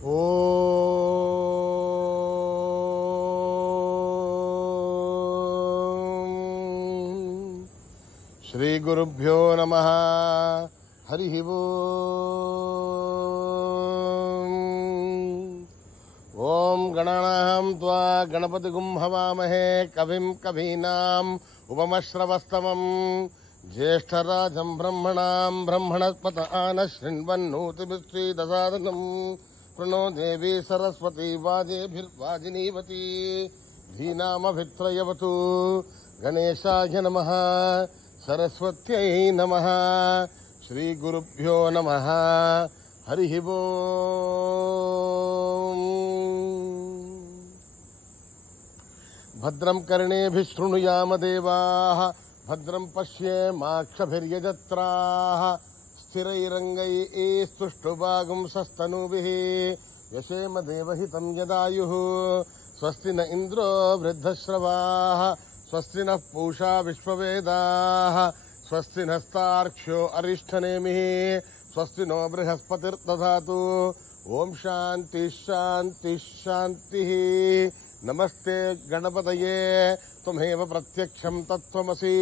శ్రీ గురుభ్యో నమః. హరి ఓం గణానాం త్వా గణపతిగుం హవామహే కవిం కవీనాం ఉపమశ్రవస్తమం జ్యేష్ఠరాజం బ్రహ్మణాం బ్రహ్మణస్పత ఆన శృణ్వన్నోతిభిశ్రీదసాదనం ప్రణో దేవీ సరస్వతి వాజేభిర్వాజినీవతి ధీనామభిత్రయవతు. గణేశాయ నమః. సరస్వత్యై నమః. శ్రీ గురుభ్యో నమః. హరి ఓం. భద్రం కర్ణేభిః శృణుయామ దేవాః భద్రం పశ్యేమాక్షభిర్యజత్రాః స్థిరైరంగైస్తుష్టువాగుంసస్తనూభిः యశేమ దేవహితం యదాయుః. స్వస్తి న ఇంద్రో వృద్ధశ్రవాः స్వస్తి నః పూషా విశ్వవేదాः స్వస్తి నస్తార్క్ష్యో అరిష్టనేమిः స్వస్తి నో బృహస్పతిర్దధాతు. ఓం శాంతి శాంతి శాంతి. నమస్తే గణపతయే త్వమేవ ప్రత్యక్షం తత్వమసి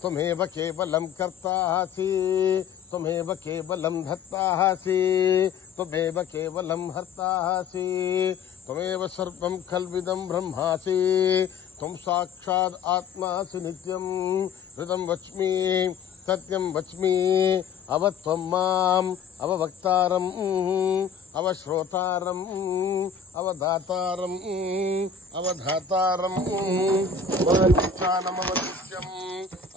త్వమేవ కేవలం కర్తాసి త్వమేవ కేవలం ధర్తాసి త్వమేవ కేవలం హర్తాసి త్వమేవ సర్వం ఖల్విదం బ్రహ్మాసి త్వం సాక్షాద్ ఆత్మాసి నిత్యం. హృదం వచ్మి సత్యం వచ్మి అవత్వం మాం అవవక్తారం అవశ్రోతారం అవధాతారం అవధాతారం అవనిత్యానమవనిత్యం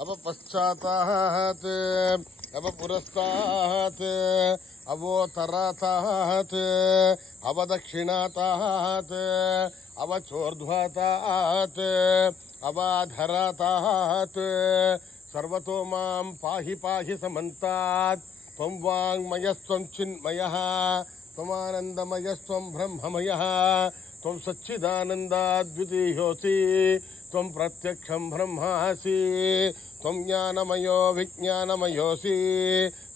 అవపశ్చాతాత్ అవపురస్తాత్ అవోత్తరాతాత్ అవదక్షిణాతాత్ అవచోర్ధ్వాతాత్ అవాధరాతాత్. సర్వతో మాం పాహి పాహి సమంతాత్. త్వం వాంగ్మయస్త్వం చిన్మయః త్వమానందమయస్త్వం బ్రహ్మమయః త్వం సచ్చిదానందాద్వితీయోసి త్వం ప్రత్యక్షం బ్రహ్మాసి త్వం జ్ఞానమయో విజ్ఞానమయోసి.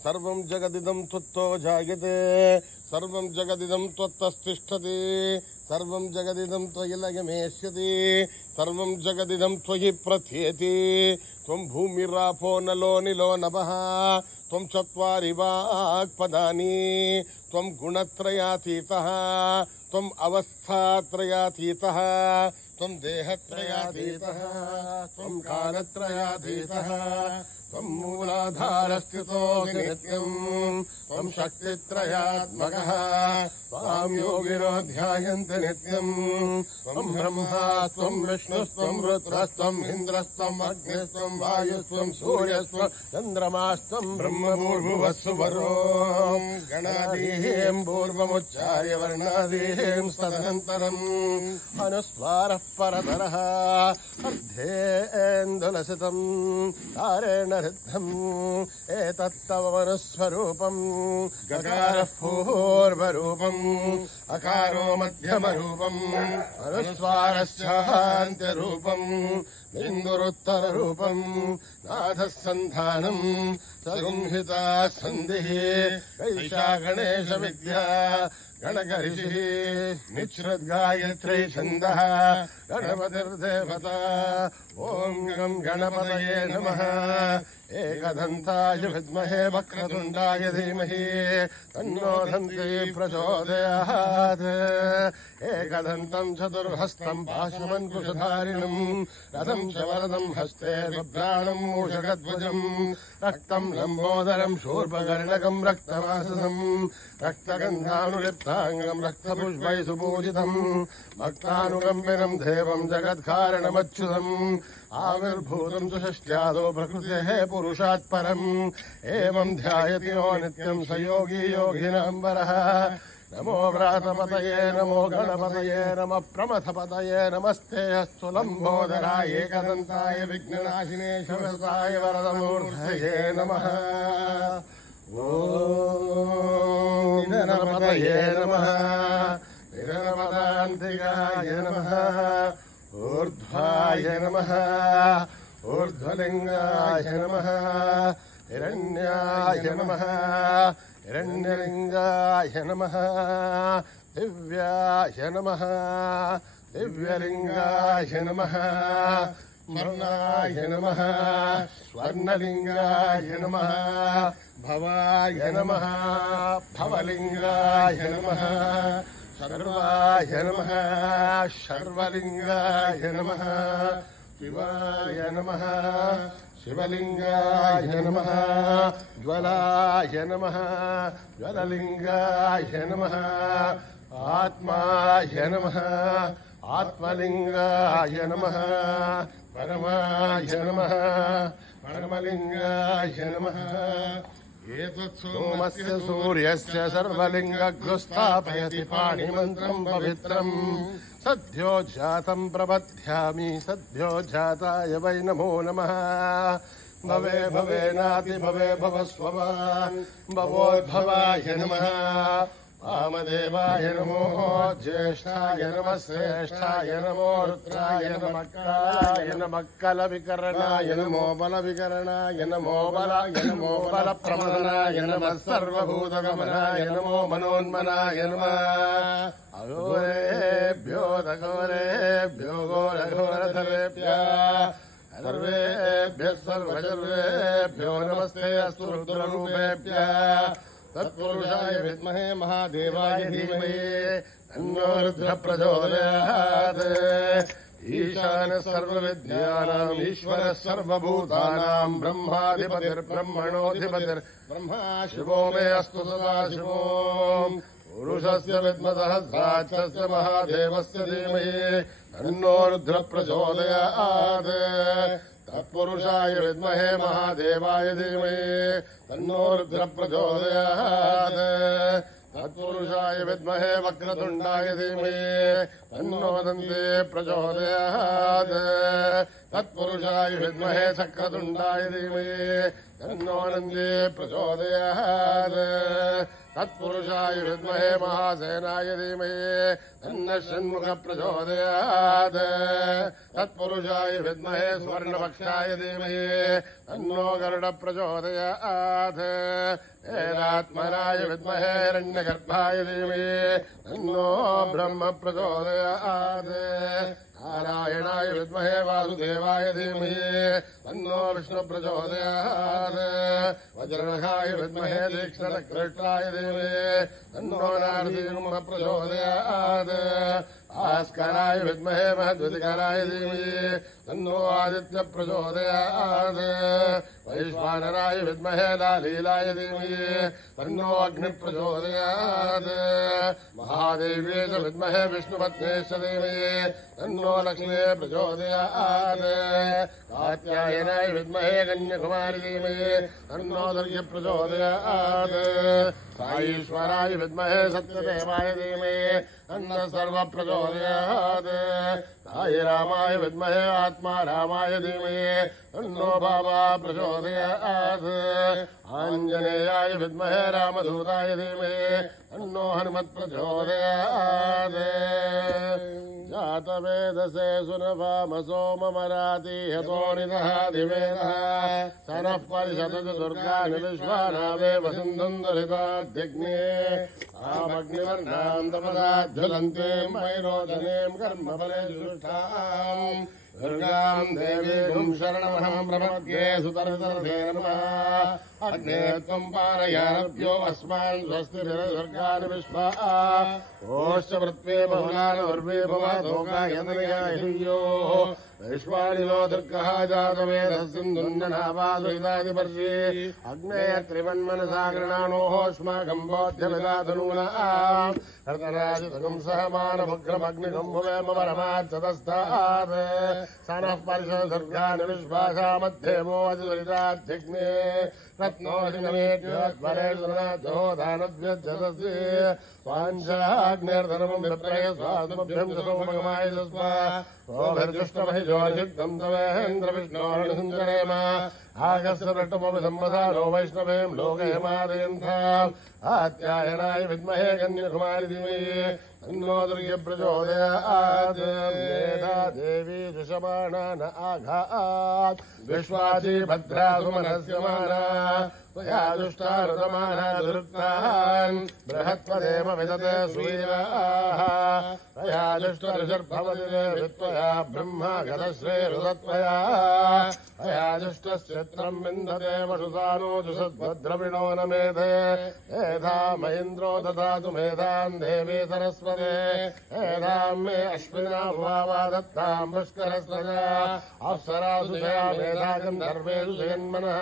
సర్వం జగదిదం త్వత్తో జాయతే సర్వం జగదిదం త్వత్తస్థిష్టతి సర్వం జగదిదం త్వయి లయమేష్యతి సర్వం జగదిదం త్వయి ప్రథ్యేతి. త్వం భూమిరాపో నలో నిలో నభః త్వం చత్వారి వాక్పదాని త్వం గుణత్రయాతీతః త్వం అవస్థాత్రయాతీతః త్వం దేహత్రయాతీతః త్వం కాలత్రయాతీతః త్వం మూలాధారస్థితోऽసి నిత్యం త్వం శక్తిత్రయాత్మకః త్వాం యోగినో ధ్యాయంతి నిత్యం. త్వం బ్రహ్మా త్వం విష్ణుస్త్వం రుద్రస్త్వం ఇంద్రస్త్వం అగ్నిస్త్వం వాయుస్త్వం సూర్యస్త్వం చంద్రమాస్త్వం బ్రహ్మభూర్భువస్సు వరో. గణాదీం పూర్వముచ్చార్య వర్ణాదీం తదనంతరం అనుస్వారః పరతరః అర్ధేందులసితం తారేణ రుద్ధం ఏతత్తవ మనుస్వరూపం. గకారః పూర్వరూపం అకారో మధ్యమరూపం అనుస్వారస్యాంత్యరూపం బిందురుత్తరరూపం నాథः సంధానం సగుంహితా సంధిః. వైశా గణేశ విద్యా గణకరిషిః నిశ్రుద్గాయత్రీ ఛందః గణపతిర్దేవతా. ఓం గం గణపతయే నమః. ఏకదంతాయ విద్మహే వక్రతుండాయ ధీమహి తన్నో దంతి ప్రచోదయాత్. ఏకదంతం చతుర్హస్తం పాశుమంకుశధారిణం రథం చ వరదం హస్తే బిభ్రాణం మూషకధ్వజం రక్తం లంబోదరం శూర్పకర్ణకం రక్తవాససం రక్తగంధానులిప్తాంగం రక్తపుష్పై సుపూజితం భక్తానుకంపినం దేవం జగత్కారణమచ్యుతం. ఆవిర్భూతం చ షష్ట్యాదో ప్రకృతేః పురుషాత్ పరం ఏవం ధ్యాయతి నో నిత్యం స యోగీ యోగినాం వరః. నమో వ్రాతపతయే నమో గణపతయే నమః ప్రమథపతయే నమస్తే అస్తు లంబోదరాయ ఏకదంతాయ విఘ్ననాశినే శివసాయ వరదమూర్ధయే నమః. ఓం గణపతయే నమః. నిరవదాంతికాయ నమః. ఊర్ధ్వాయ నమః. ఊర్ధ్వలింగాయ నమః. హిరణ్యాయ నమః. हिरण्यलिङ्गाय नमः दिव्याय नमः दिव्यलिङ्गाय नमः स्वर्णाय नमः स्वर्णलिङ्गाय नमः भवाय नमः भवलिङ्गाय नमः सर्वाय नमः सर्वलिङ्गाय नमः शिवाय नमः शिवलिङ्गाय नमः ज्वलाय नमः ज्वललिङ्गाय नमः आत्माय नमः आत्मलिङ्गाय नमः परमाय नमः परमलिङ्गाय नमः सोमस्य सूर्यस्य सर्वलिङ्गघ्नुस्थापयति पाणिमन्त्रम् पवित्रम् सद्यो जातम् प्रबध्यामि सद्यो जाताय वै नमो नमः भवे भवेनाति भवे भवस्ववान् भवोद्भवाय नमः वामदेवाय नमो ज्येष्ठाय नमः श्रेष्ठाय नमो रुद्राय नमः कालाय नमः कलविकरणाय नमो बलविकरणाय नमो बलाय नमो बलप्रमदनाय नमः सर्वभूतगमनाय नमो मनोन्मनाय नमः अघोरेभ्यो दघोरेभ्यो घोरघोरधरेभ्यः सर्वेभ्यः सर्वजर्वेभ्यो नमस्ते अस्तु रुद्ररूपेभ्यः तत्पुरुषाय विद्महे महादेवाय धीमहि तन्नो रुद्रः प्रचोदयात् ईशानः सर्वविद्यानाम् ईश्वरः सर्वभूतानाम् ब्रह्माधिपतिर्ब्रह्मणोऽधिपतिर्ब्रह्मा शिवो मे अस्तु सदा शिवो पुरुषस्य विद्मसहस्राक्षस्य महादेवस्य धीमहि तन्नो रुद्रः प्रचोदयात् तत्पुरुषाय विद्महे महादेवाय धीमहि तन्नो रुद्रः प्रचोदयात् तत्पुरुषाय विद्महे वक्रतुण्डाय धीमहि तन्नो दन्ते प्रचोदयात् तत्पुरुषाय विद्महे चक्रतुण्डाय धीमहि तन्नो दन्ते प्रचोदयात् तत्पुरुषाय विद्महे महासेनाय धीमहि तन्नः षण्मुखः प्रचोदयात् तत्पुरुषाय विद्महे स्वर्णपक्षाय धीमहि तन्नो गरुडः प्रचोदयात् एरात्मनाय विद्महे हिरण्यगर्भाय धीमहि तन्नो ब्रह्म प्रचोदयात् नारायणाय विद्महे वासुदेवाय धीमहि तन्नो विष्णु प्रचोदयात् वज्रनखाय विद्महे तीक्ष्णकृष्णाय धीमहि तन्नो नारसिंह प्रचोदयात् भास्कराय विद्महे महद्विकराय धीमहि तन्नो आदित्य प्रचोदयात् वैश्वानराय विद्महे लालीलाय धीमहि तन्नो अग्नि प्रचोदयात् महादेव्यै च विद्महे विष्णुपत्न्यै च धीमहि तन्नो लक्ष्मी प्रचोदयात् कात्यायनाय विद्महे कन्याकुमारी धीमहि तन्नो दुर्गे प्रचोदयात् साईश्वराय विद्महे सत्यदेवाय धीमहि तन्नो सर्व प्रचोदयात् साई रामाय विद्महे आत्मा रामाय धीमहि तन्नो बाबा प्रचोदयात् आञ्जनेयाय विद्महे रामदूताय धीमहि तन्नो हनुमत् प्रचोदयात् जातवेदसे सुनभामसो ममराति हतो निदः दिवेदः सनः परिषदति दुर्गानि विश्वानावेव सिन्धुम् दुरिताद्यग्ने आमग्निवर्णाम् तपदाज्ज्वलन्तीम् वैरोचनीम् कर्मफले जुष्टाम् दुर्गाम् देवीम् शरणमहम् प्रपद्ये सुतरतरते नमः अग्ने त्वम् पारयानभ्यो अस्मान् स्वस्तिभिर्दुर्गानि विश्वा ओश्च पृथ्वी बहुलानवर्वे भवादोकायतनयाहिर्योः विश्वानि नो दुर्गः जातवेदः सिन्धुन्ननावादुरितादिपर्षि अग्ने त्रिवन्मनसा गृणानोःस्माकम् बोध्यविदाधनूना हर्तराजितकम् सहमानभुग्रमग्निगम्भुवेम परमाच्चतस्तात् सनः परिषदुर्गानि विश्वासा मध्येमो अतिदुरिताध्यग्ने रत्नोऽधिगमेभ्योद्वरेषुनाथोदानभ्यज्जतस्य स्वाञ्छाग्नेर्धर्मम् विप्रय स्वादुमभ्यम् सोमगमाय तस्मा ओभिर्जुष्टमहिजोर्जिग्धम् तवेन्द्रविष्णोर्णसञ्चरेम आगस्य वृष्टमपि सम्मसारो वैष्णवेम् लोकहेमादयन्ताम् आत्यायनाय विद्महे कन्याकुमारी धीमहि तन्नो दुर्गे प्रचोदयात् मेधा देवी जुषमाणा न आघात् विश्वाची भद्रा सुमनस्य माना त्वया दुष्टारुदमानादुरुक्तान् बृहत्पदेव विदते सूर्याः त्वया दुष्टऋषर्भवति वित्वया ब्रह्मा गतश्रेरुदत्वया त्वया दुष्टश्चित्रम् विन्दते वसुसानो जुषद्भद्रविणो न मेधे मेधाम् इन्द्रो ददातु मेधाम् देवी सरस्वते मेधाम् मे अश्विना भुवा दत्ताम् पुष्करस्वजा अप्सरासु जया मेधागम् सर्वेषु जगन्मनः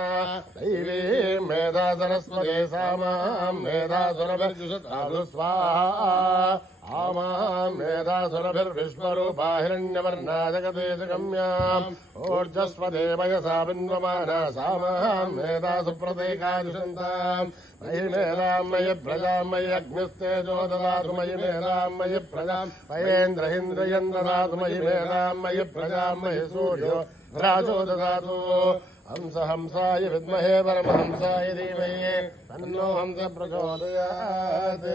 दैवीम् मेधा सरस्वते सा माम् मेधासुरभिर्जुषतासु स्वाहा आमाम् मेधासुरभिर्विश्वरूपा हिरण्यवर्णा जगते जगम्याम् ऊर्जस्वदेवयसा बिन्वमाना सा माम् मेधासु प्रतीकादिशन्ताम् मयि मेधाम् मयि प्रजाम् मयि अग्निस्तेजो ददातु मयि मेधाम् मयि प्रजाम् मयेन्द्रहेन्द्रियम् ददातु मयि मेधाम् मयि प्रजाम् मयि सूर्यो राजो ददातु हंस हंसाय विद्महे परमहंसाय धीमहि तन्नो हंस प्रचोदयात्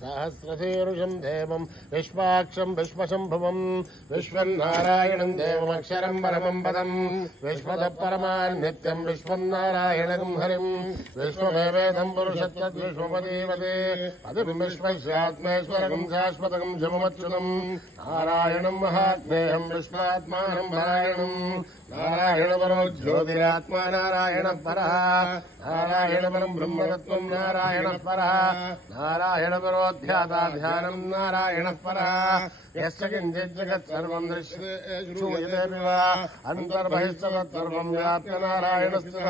सहस्रशीर्षम् देवम् विश्वाक्षम् विश्वशम्भुवम् विश्वम् नारायणम् देवमक्षरम् परमम् पदम् विश्वतः परमान्नित्यम् विश्वम् नारायणम् हरिम् विश्वमेवेदम् पुरुषत्वद्विश्वपदीवते पदम् विश्वस्यात्मेश्वरकम् शाश्वतकम् शिवमच्युतम् नारायणम् महात्मेयम् विश्वात्मानम् नारायणम् नारायणपरो ज्योतिरात्मा नारायणः परः नारायणपरम् ब्रह्मतत्त्वम् नारायणः परः नारायणपरो ध्याता ध्यानम् नारायणः परः यस्य किञ्चित् जगत् सर्वम् श्रूयतेऽपि वा अन्तर्बहिस्तत्सर्वम् व्याप्य नारायणस्थितः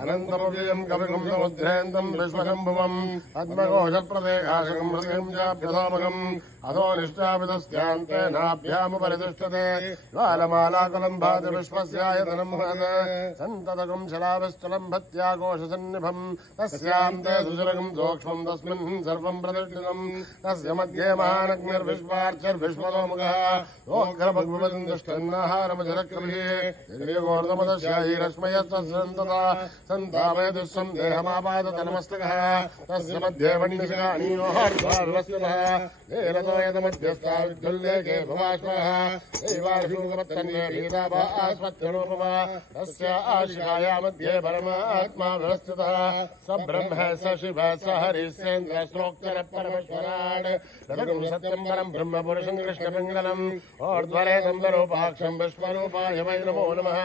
अनन्तमव्ययम् कविगुम् समुद्रेन्दम् विश्वशम्भुवम् पद्मघोषप्रदेकाशकम् हृदयम् चाप्यधोमकम् अधो निष्ठापितस्यान्ते नाभ्यामुपरितिष्ठते ज्वालमालाकुलम् भाति विश्वस्यायतनम् महत् सन्ततकम् शलाभिस्थलम् भत्याकोशसन्निभम् तस्यान्ते सुजलकम् सूक्ष्मम् तस्मिन् सर्वम् प्रतिष्ठितम् तस्य मध्ये महानग्निर्विश्वार्चर्विश्वतोमुखः ओङ्करभग्भुवन् दुष्टन्नाहारमजरक्रभिः निर्योर्धमदस्यायिरश्मयस्तन्तता सन्तापयतु सन्देहमापादतनमस्तकः तस्य मध्ये वह्निशिखाणीयोर्द्वारवस्तुतः तेरतो यतमध्यस्था विद्युल्लेखे भवाश्वः दैवाशूकपत्तन्ये भीताभा आस्मत्यरूपमा तस्य आशिकाया मध्ये परमात्मा व्यवस्थितः स ब्रह्म स शिव स हरिश्चन्द्र श्लोक्तर परमेश्वरान् रघुम् सत्यम् परम् ब्रह्म पुरुषम् कृष्णपिङ्गलम् ओर्ध्वरेदम्बरूपाक्षम् विश्वरूपाय वै नमो नमः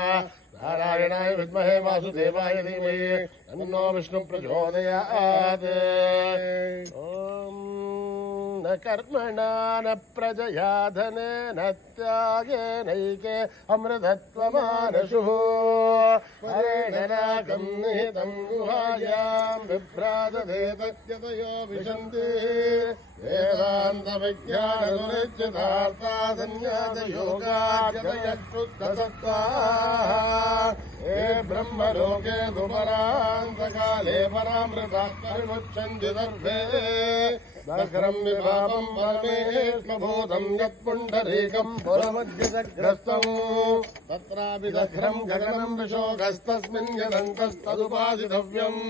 नारायणाय विद्महे वासुदेवाय धीमहि तन्नो विष्णु प्रचोदयात् न कर्मणा न प्रजया धनेन त्यागेनैके अमृतत्वमानशुः परेण नाकम् निहितम् गुहायाम् बिभ्राजते तद्यतयो विशन्ति वेदान्तविज्ञाननिश्चितार्था सन्न्यासयोगाद्यतयच्छुद्धसत्त्वाः हे ब्रह्मलोके दुपरान्तकाले परामृताः परिमुच्यन्ति सर्वे दग्रम् विभावम् परमेष्मभूतम् यत्पुण्डरीकम् पुरमध्यग्रस्तम् तत्रापि दग्रम् गगनम् विशोकस्तस्मिन् यदन्तस्तदुपासितव्यम्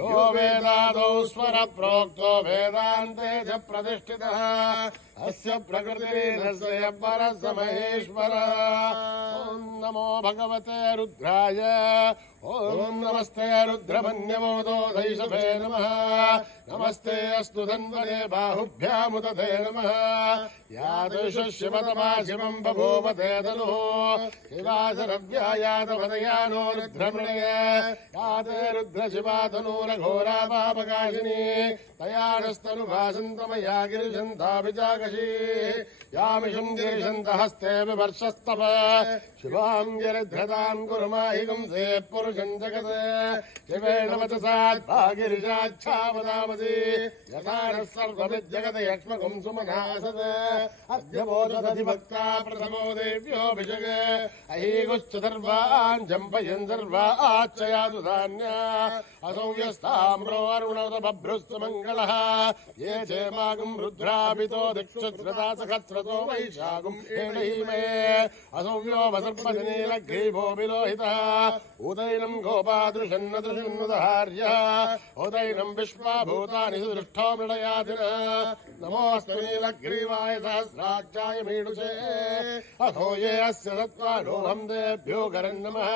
यो वेदादौ स्वर प्रोक्तो वेदान्ते च प्रतिष्ठितः अस्य प्रकृतिरस्य परः स महेश्वरः ॐ नमो भगवते रुद्राय ॐ नमस्ते रुद्रमन्यमोदो धैषभे नमः नमस्ते अस्तु धन्वने बाहुभ्यामुदते नमः यादृश शिवतमा शिवम् बभूवते तनुः शिवासरव्यायातपदयानो रुद्रमृणय याते रुद्रशिवा तनूरघोरा पापकाशिनी तयानस्तनुभासन्तमया गिरिशन्ताभिजाकशी यामिषम् गिरिशन्तहस्ते विवर्षस्तव शिवाम् गिरिध्रताम् कुर्माहिगुंसे पुरुषम् जगत् शिवेण वचसाद्भागिरिशाच्छावदामसि यथा नः सर्वमिज्जगत् यक्ष्मकुम् सुमनासत् अद्य बोधदधिभक्ता प्रथमो देव्योऽभिषगे अहीगुश्च सर्वान् जम्पयन् सर्वा आच्चयातु धान्या असौ यस्ताम्रो अरुणोद बभ्रुस्तु मङ्गलः ये चेमागम् रुद्रापितो दिक्ष श्रुता सखस्रतो वैशाखुम् एणीमे असौव्यो वसर्पतिनीलग्रीवो विलोहितः उदैनम् गोपादृशन्नदृशन्नुदहार्यः उदैनम् विश्वाभूतानि सुदृष्टो मृडयाधिनः नमोऽस्तु नीलग्रीवाय सहस्राक्षाय मीडुषे अथो ये अस्य सत्त्वानोऽहम् तेभ्यो करन् नमः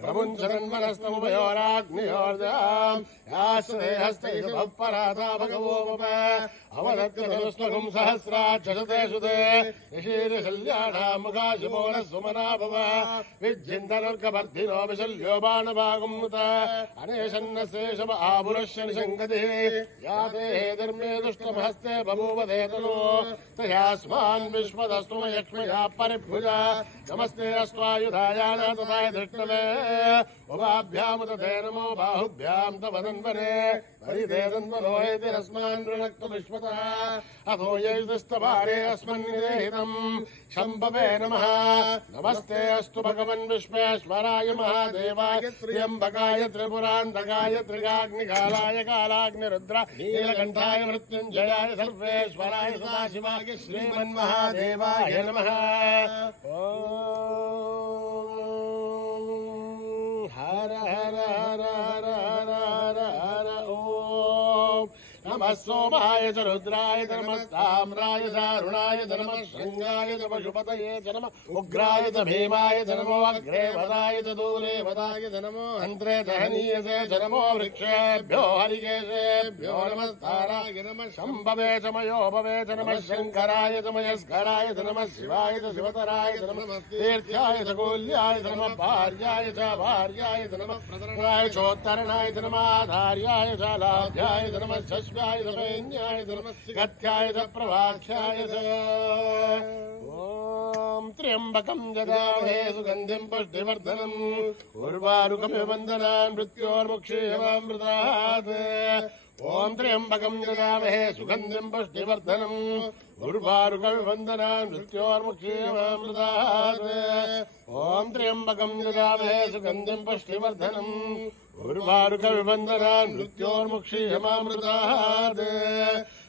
प्रमुञ्चरन्मनस्तमुभयोराग्नियोर्दाम् याश्रते हस्तैः पराता भगवो मम अवदत्कतनुस्त्वगुम् सहस्राक्षसते सुते निशीर्षल्याणाम् मुखाशुभो नः सुमना भव विज्जिन्तनुर्गवर्धिनो विशल्यो बाणभागुम् मुत अनेशन्न शेषव आपुरुष्य निषङ्गतिः याते हेतिर्मे दुष्टमहस्ते बभूव धेतनो तयास्मान् विश्वदस्तु यक्ष्मया परिभुजा नमस्ते अस्त्वायुधायान तथाय धृष्टवे उभाभ्यामुत ते नमो बाहुभ्याम् तव तन्वने परिते तन्वनो हेतिरस्मान् वृणक्तु विश्वतः अथो यैस्तभारे अस्मन्निदेहितम् शम्भवे नमः नमस्ते अस्तु भगवन् विश्वेश्वराय महादेवाय त्र्यम्बकाय त्रिपुरान्तकाय त्रिगाग्निकालाय कालाग्निरुद्र नीलकण्ठाय मृत्युञ्जयाय सर्वेश्वराय सदाशिवाय श्रीमन्महादेवाय नमः हर हर हर हर हर हर हर ओम नमः सोमाय च रुद्राय च नमः ताम्राय च अरुणाय च नमः शृङ्गाय च पशुपतये च नमः उग्राय च भीमाय च नमो अग्रे वदाय च दूरे वदाय च नमो अन्त्रे च हनीयसे च नमो वृक्षेभ्यो हरिकेशेभ्यो नमस्ताराय नमः शम्भवे च मयोभवे च नमः शङ्कराय च मयस्कराय च नमः शिवाय च शिवतराय च नमः तीर्थ्याय च गोल्याय च नमः भार्याय च भार्याय च नमः प्रतरणाय चोत्तरणाय च नमः आधार्याय च लाभ्याय च नमः शश्वाय च वैन्याय च नमः गत्याय च प्रवाख्याय च ॐ त्र्यम्बकं जगामहे सुगन्धिं पुष्टिवर्धनम् उर्वारुकमिव वन्दनान् मृत्योर्मुक्षीयमामृतात् ॐ त्र्यम्बकं जगामहे सुगन्धिं पुष्टिवर्धनम् उर्वारुकविवन्दनान् मृत्योर्मुक्षीयमामृतात् ॐ त्र्यम्बकं जगामहे सुगन्धिं पुष्टिवर्धनम् उर्वारुकविवन्दनान् मृत्योर्मुक्षीयमामृतात्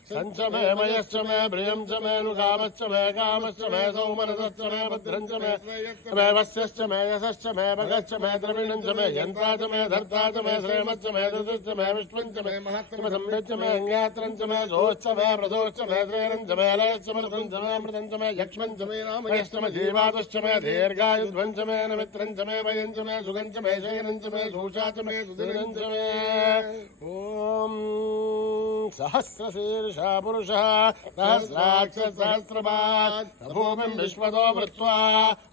सञ्च मे मयश्च मे प्रियं च मे नुकामश्च मे कामश्च मे सौमनसश्च मे भद्रं च मे वस्यश्च मे यशश्च मे भगश्च मे द्रविणं च मे यन्त्रा च मे धर्ता च मे श्रेमश्च मे धृतिश्च मे विश्वं च मे महत्त्वं संविच्च मे ज्ञात्रं च मे जोश्च मे प्रदोश्च मे श्रेरं च मे लयश्च मृतं च मे मृतं च मे यक्ष्मं च मे रामयश्च मे जीवातश्च मे दीर्घायुध्वं च मे नमित्रं च मे भयं च मे सुगं च मे शयनं च मे सूषा च मे सुदिनं च मे ॐ सहस्रशीर्षा पुरुषः सहस्राक्ष सहस्रपात् भूमिं विश्वतो वृत्वा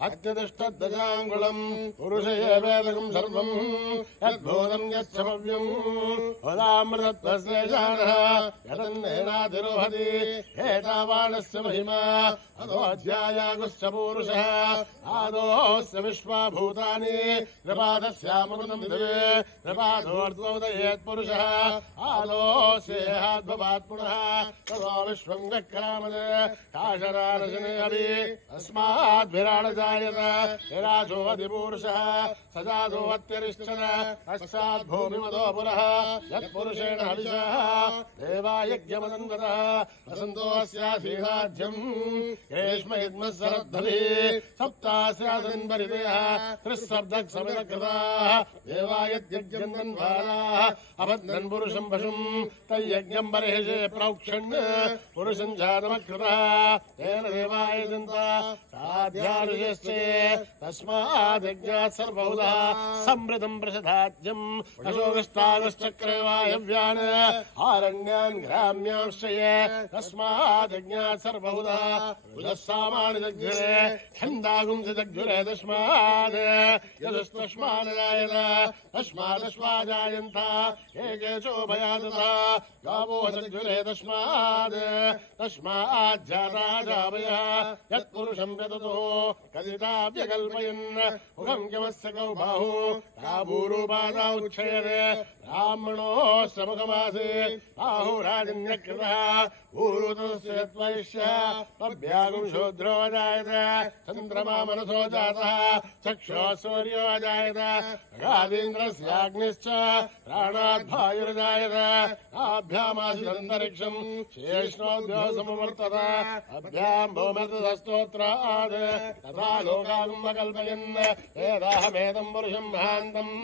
अत्यतिष्ठद्दशाङ्गुलम् पुरुष एवेदकं सर्वम् यद्भूतं यच्छव्यम् वदामृतत्वस्येषाणः यतन्नेनातिरोहति एतावानस्य महिमा अधोऽध्यायागुश्च पूरुषः आदोऽस्य विश्वाभूतानि त्रिपादस्यामृतं दिवे त्रिपादोर्ध्वोदयेत्पुरुषः आदोऽस्येहाद्भवात् पुनः ततो विश्वम् व्यक्रामद काशरारशने अभि अस्माद्भिराणजायत विराजो अधिपूरुषः सजातो अत्यरिष्ठन पश्चाद्भूमिमतो पुरः यत्पुरुषेण हविषः देवायज्ञमदन्वतः वसन्तो अस्याधीराज्यम् ग्रीष्मयुग्मः शरद्धभिः सप्तास्यादन्वरितयः त्रिःसप्तः समितकृताः देवायज्ञन्धन्वाराः अबध्नन् पुरुषम् पशुम् तय्यज्ञम् बर्हिषे प्रौक्षन् पुरुषम् जातमकृतः तेन देवाय दन्ता साध्याऋषश्चे तस्माद्यज्ञात् सर्वहुतः समृतम् प्रसधाज्यम् अशोकस्तागश्चक्रे वायव्यान् आरण्यान् ग्राम्यांश्चये तस्माद्यज्ञात् सर्वहुतः उदः सामानि दग्धुरे छन्दागुंसि दग्धुरे तस्माद् यदस्तस्मादजायत तस्मादश्वाजायन्त एकेचोभयादतः गावो दग्धुरे तस्माद् तस्माज्जाता जावयः यत्पुरुषम् व्यततो कथिताव्यकल्पयन् मुखम् किमस्य कौ बाहु ताभूरूपादा उच्छेदे ब्राह्मणो श्रमुखमासे बाहुराजन्यकृतः ऊरुतस्य त्वैश्य अभ्यागुं शूद्रो जायत चन्द्रमा मनसो जातः चक्षुः सूर्यो जायत गादीन्द्रस्याग्निश्च प्राणाद्वायुर्जायत आभ्यामासिदन्तरिक्षम् शेष्णोऽभ्यो समवर्तत अभ्याम् भूमिर्दस्तोत्रात् तथा लोकागम् अकल्पयन् वेदाहमेदम् पुरुषम् महान्तम्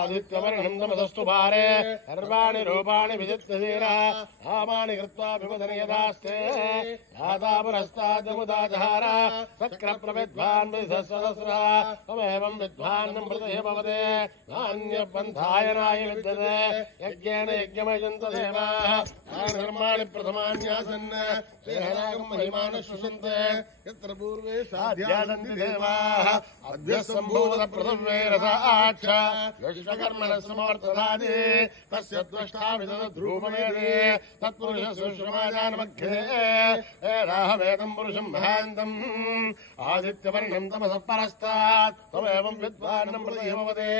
आदित्यवर्णम् तमसस्तु पारे सर्वाणि रूपाणि विदित्यधीरः नामानि कृत्वा विमदन यदास्ते दातापुरस्ताद्यमुदाजहार सक्रप्रविद्वान् विधस्वदस्रः तमेवम् विद्वान्नम् प्रतये भवते नान्यपन्थाय नाय विद्यते यज्ञेन यज्ञमयजन्त देवाः धर्माणि प्रथमान्यासन् श्रीहरागम् महिमानः शुशन्ते यत्र पूर्वे साध्यासन्ति देवाः अद्य सम्भूत पृथिव्ये रथाच्छ विश्वकर्मणः समवर्तदादि तस्य द्रष्टा विदधद्रूपमेदि तत्पुरुषः सुश्रमाजानमध्ये एराहमेदम् पुरुषम् महान्तम् आदित्यवर्णम् तमसः परस्तात् तमेवम् विद्वान्नम् प्रतये भवते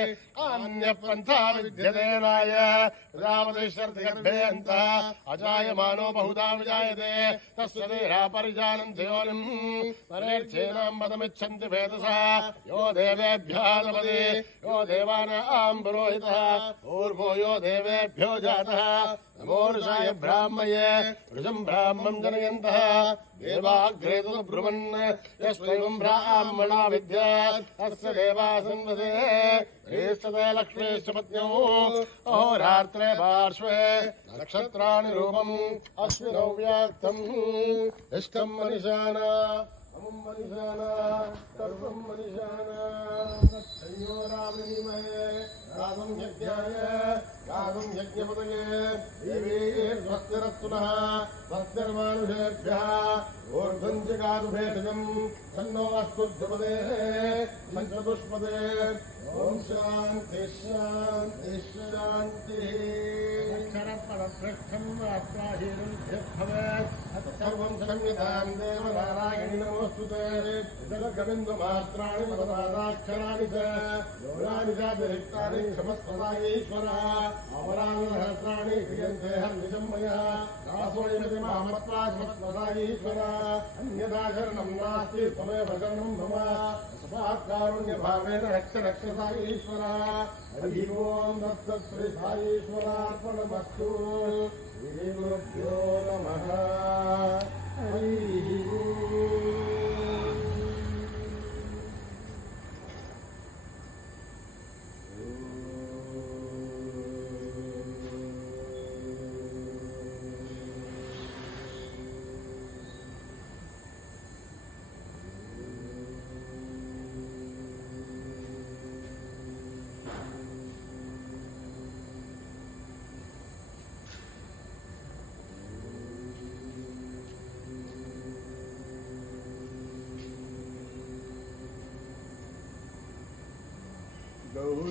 अन्यपन्था विद्यते नाय रामदेशर्थिगर्भे अन्तः अजायमानो बहुधा विजायते तस्य देहा परिजानन्ति योनिम् परेर्थेनाम् पदमिच्छन्ति भेदसः यो देवेभ्यः लभते यो देवानाम् पुरोहितः ऊर्वो यो देवेभ्यो जातः नमोर्षाय ब्राह्मये वृषम् ब्राह्मम् जनयन्तः देवाग्रे तु ब्रुवन् यस्त्वम् ब्राह्मणा विद्यात् तस्य देवा सन्वसे ह्रीष्टते लक्ष्मीश्च पत्न्यौ अहोरात्रे पार्श्वे नक्षत्राणि रूपम् अश्विनौ व्याक्तम् इष्टम् मनिषाना अमुम् मनिषाना सर्वम् मनिषाना तत्संयो रामनीमहे गातुम् यज्ञाय गातुम् यज्ञपतये देवीर्स्वस्तिरत्तुनः स्वस्तिर्मानुषेभ्यः ऊर्ध्वम् च गातुभेषजम् तन्नो अस्तु ध्रुपदेः पञ्चपुष्पदे ओम शांति शांति शांतिः अक्षरपरपृष्ठम् अत्राहीरम् अथ सर्वम् संहिताम् देवनारायणि नमोऽस्तुते जलगबिन्दुमात्राणि पदपादाक्षराणि च योगानि चातिरिक्तानि क्षमस्वदायीश्वरः अपराणि सहस्राणि क्रियन्ते हर्निशम् मया दासोऽयमिति मामत्वा क्षमस्वदायीश्वरः अन्यथा शरणम् नास्ति त्वमेव शरणम् मम कारुण्यभावेन रक्ष रक्षसा ईश्वरः हरि ओम् तत्सत् श्री साईश्वरार्पणमस्तु श्रीगुरुभ्यो नमः हरिः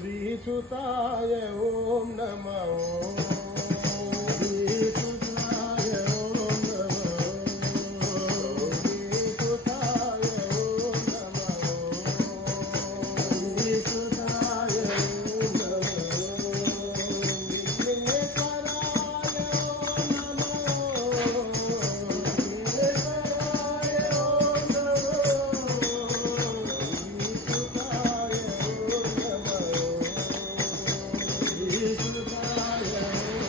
गौरीसुताय ओम नमः गौरीसुताय ओम नमः गौरीसुताय ओम नमः गौरीसुताय ओम नमः विघ्नेश्वराय ओम नमः विघ्नेश्वराय ओम नमः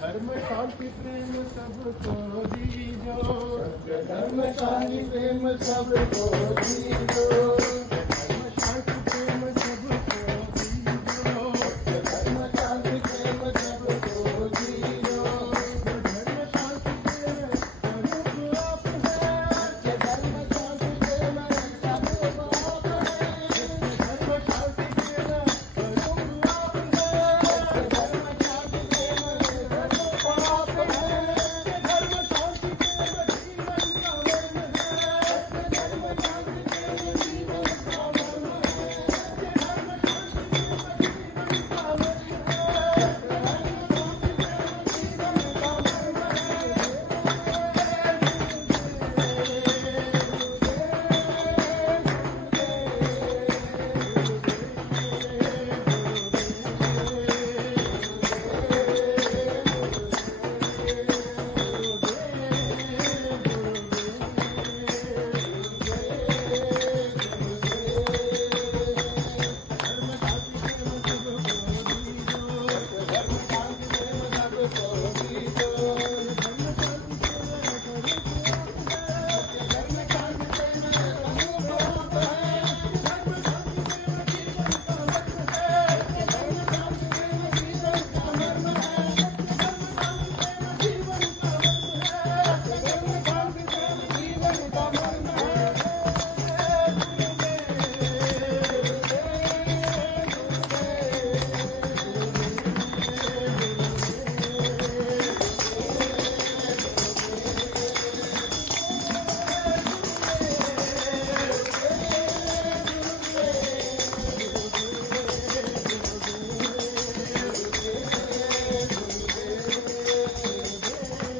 धर्म शांति प्रेम सबको दीजो, धर्म शांति प्रेम सबको दीजो, धर्म शांति प्रेम सबको दीजो, धर्म शांति प्रेम सबको दीजो, धर्म शांति प्रेम सबको आप है, धर्म शांति प्रेम सबको आप है, धर्म शांति प्रेम सबको आप है, धर्म शांति प्रेम सबको आप है, धर्म शांति प्रेम जीवन का वर्ण है, धर्म शांति प्रेम जीवन का वर्ण है, धर्म शांति प्रेम जीवन का वर्ण है,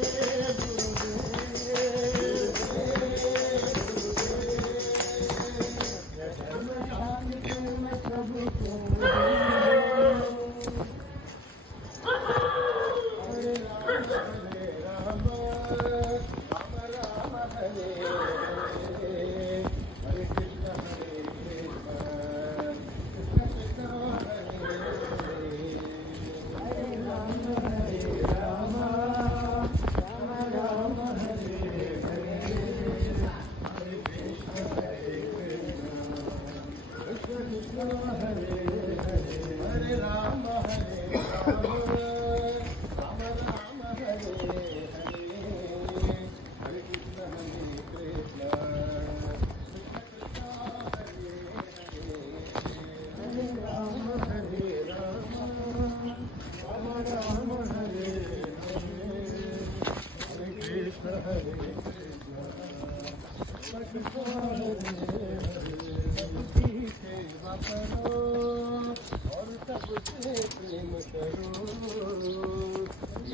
हरे राम राम राम हरे हरे हरे कृष्ण हरे हरे हरे राम राम हरे हरे हरे कृष्ण कृष्ण कृष्ण हरे हरे आपकी सेवा करो और दूसरा ध्यान करो गीत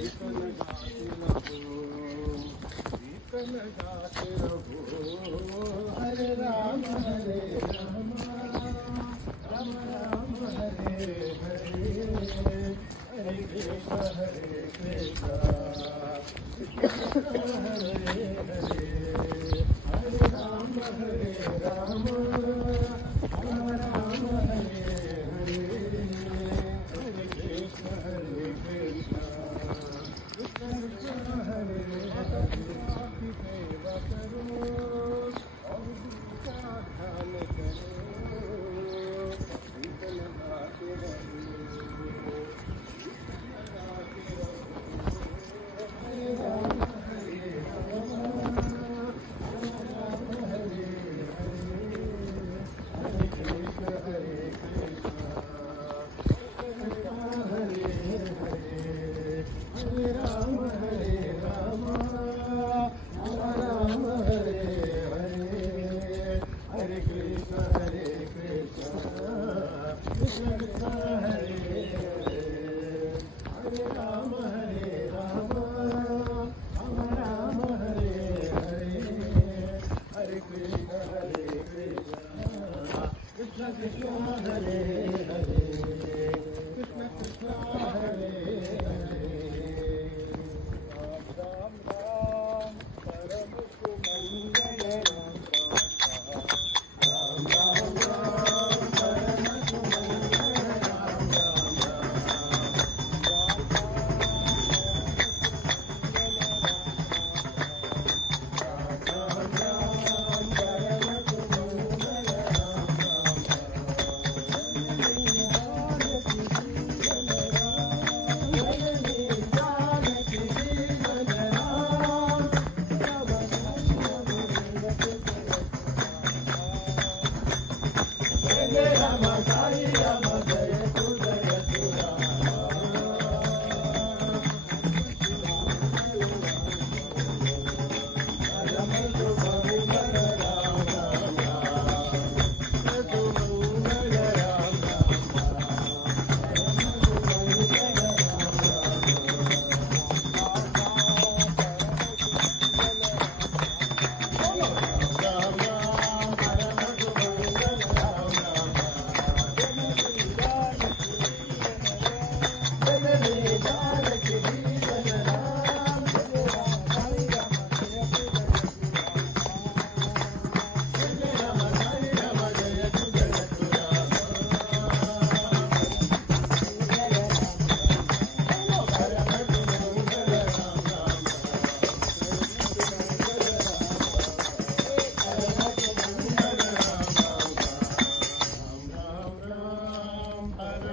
लगाते रहो हरे राम हरे राम राम हरे हरे हरे कृष्ण हरे कृष्ण हरे हरे हरे राम राम हरे हरे हरे कृष्ण कृष्ण कृष्ण हरे हरे हरे राम राम हरे हरे हरे कृष्ण कृष्ण कृष्ण हरे हरे कृष्ण कृष्ण हरे हरे राम राम परम सुमंगल राम राम राम राम परम सुमंगल राम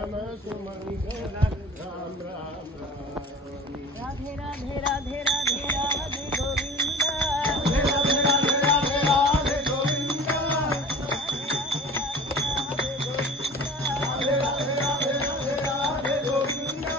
परम सुमंगल राम राम राम। राधे राधे राधे राधे राधे गोविंदा। राधे राधे राधे राधे गोविंदा। राधे राधे राधे राधे राधे गोविंदा।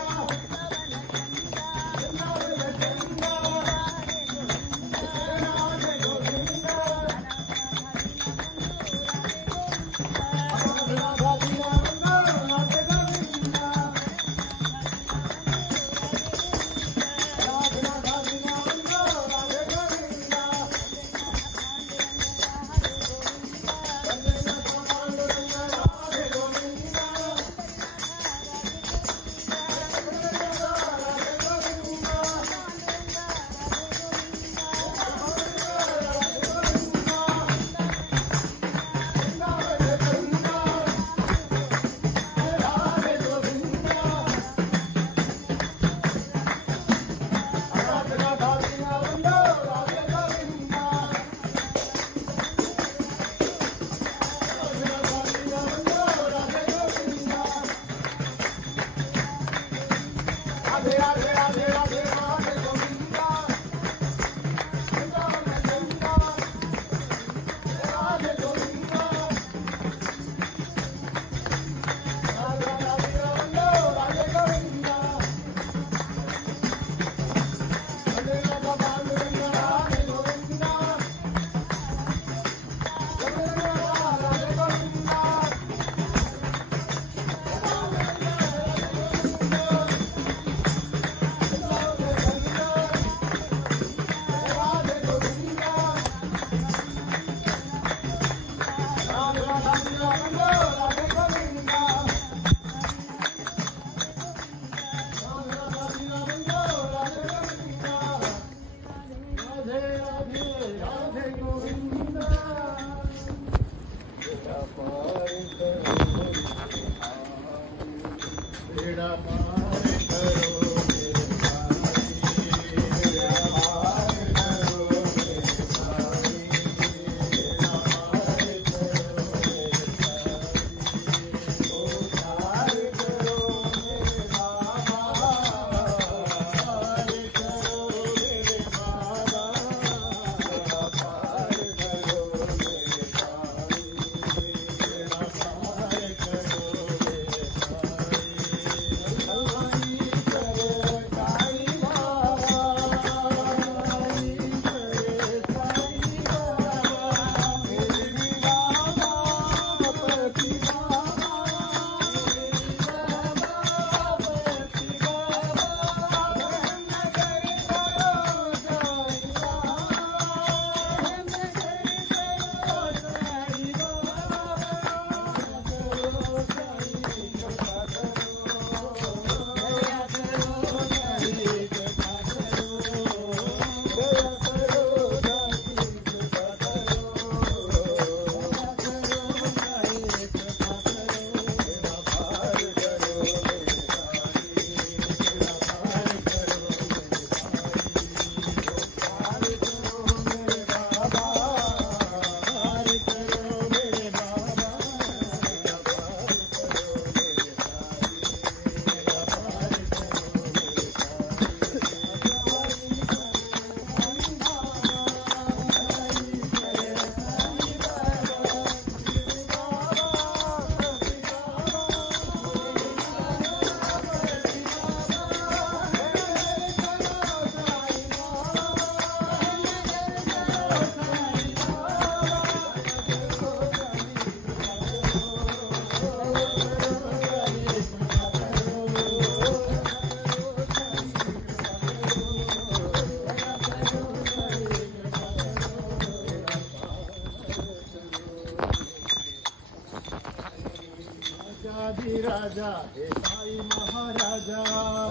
राजा हे साई महाराजा,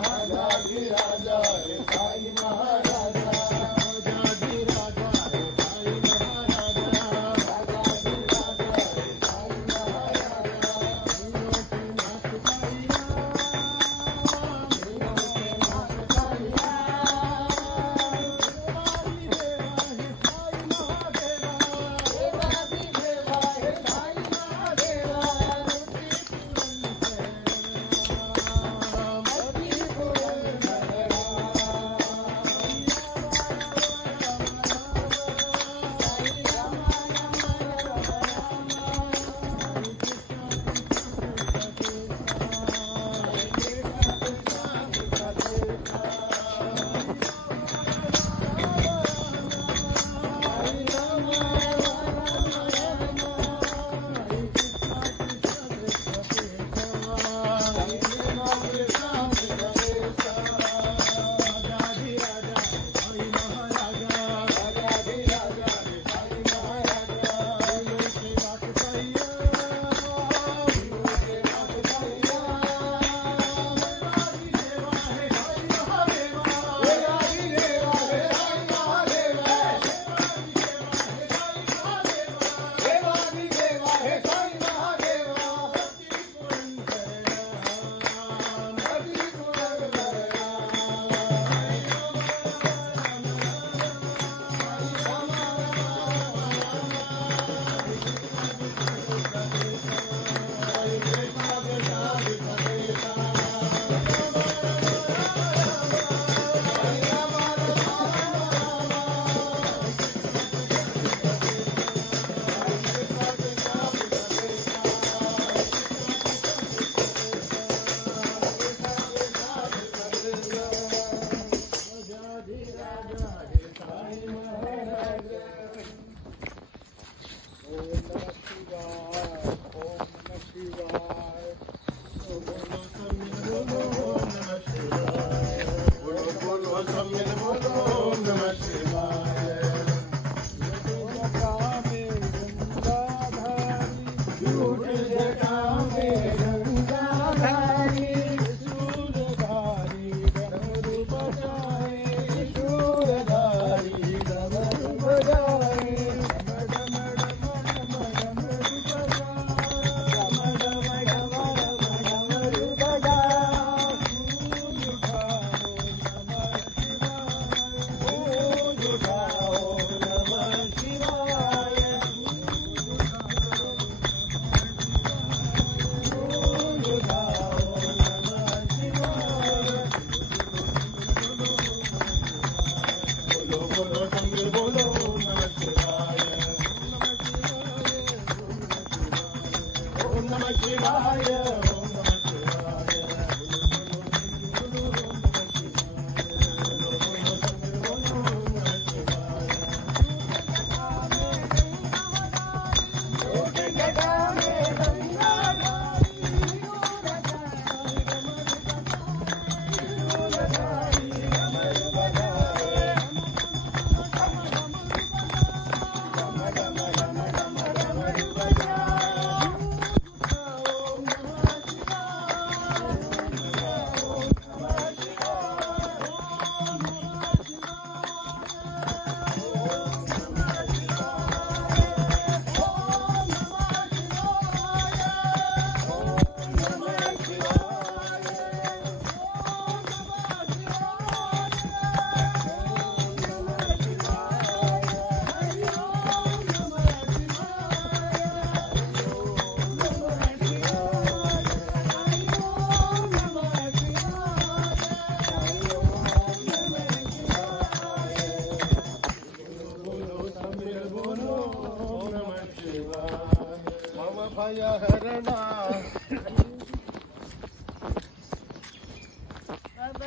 राजा जी राजा हे साई महाराजा, राजा जी राजा हे साई महाराजा, राजा जी राजा हे साई महाराजा, तीनों की नाथ साईया, तीनों के नाथ साईया, देवाधिदेवा हे साई महादेवा, देवाधिदेवा हे साई महादेवा,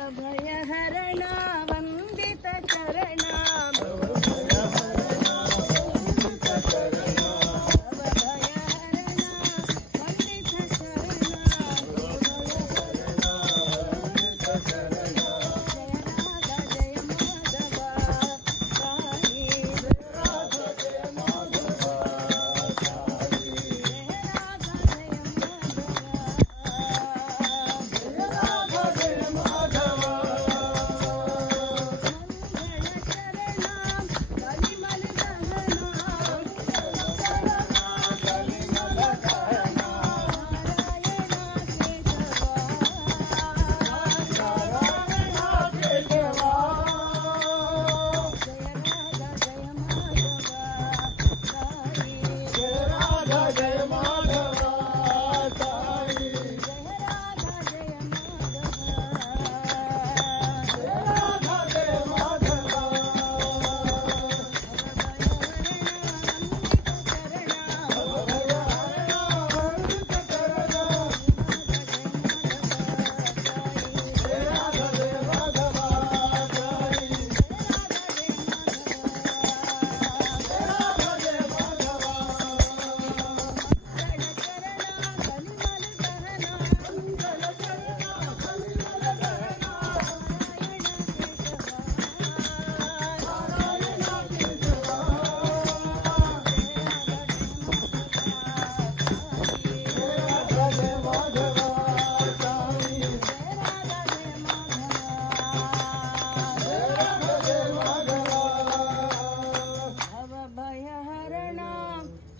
भवभयहरण वन्दित चरण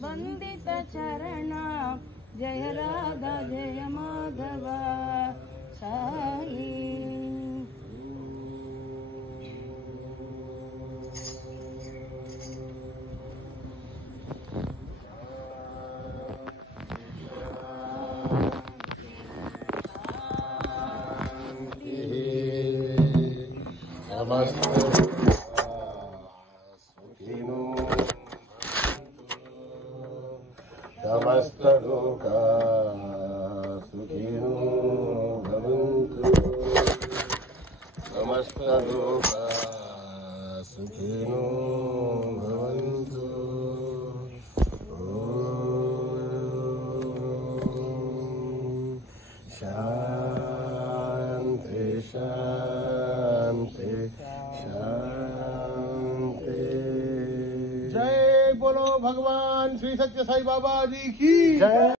वन्दित चरण जय राधा जय माधव साई समस्त लोका सुखिनो भवन्तु समस्त लोका सुखिनो भवन्तु शान्ति शान्ति शान्ति। जय बोलो भगवान श्री सत्य साई बाबा जी की जय।